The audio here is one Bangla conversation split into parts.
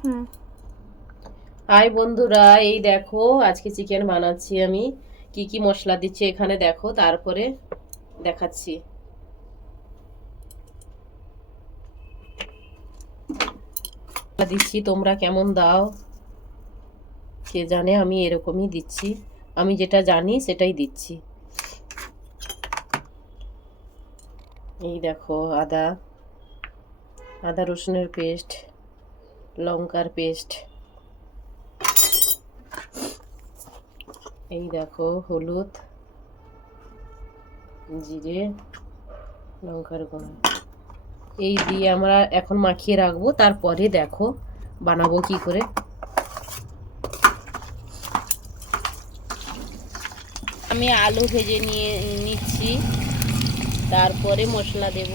হুম। হাই বন্ধুরা, এই দেখো আজকে চিকেন বানাচ্ছি আমি। কি কি মশলা দিচ্ছি এখানে দেখো, তারপরে দেখাচ্ছি। দিচ্ছি, তোমরা কেমন দাও কে জানে, আমি এরকমই দিচ্ছি। আমি যেটা জানি সেটাই দিচ্ছি। এই দেখো আদা আদা রসুনের পেস্ট, লঙ্কার পেস্ট, এই দেখো হলুদ, জিরে, লঙ্কার গুঁড়ো, এই দিয়ে আমরা এখন মাখিয়ে রাখবো। তারপরে দেখো বানাবো কি করে। আমি আলু ভেজে নিচ্ছি, তারপরে মশলা দেব।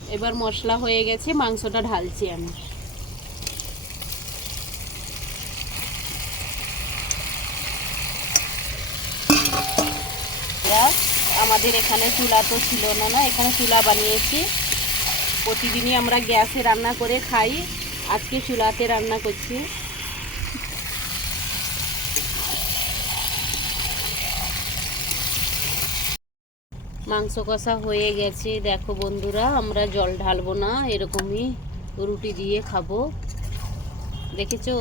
এবার মশলা হয়ে গেছে, মাংসটা ঢালছি আমি। আমাদের এখানে চুলা তো ছিল না, এখানে চুলা বানিয়েছি। প্রতিদিনই আমরা গ্যাসে রান্না করে খাই, আজকে চুলাতে রান্না করছি। মাংস কষা হয়ে গেছে দেখো বন্ধুরা, আমরা জল ঢালবো না, এরকমই রুটি দিয়ে খাবো। দেখেছো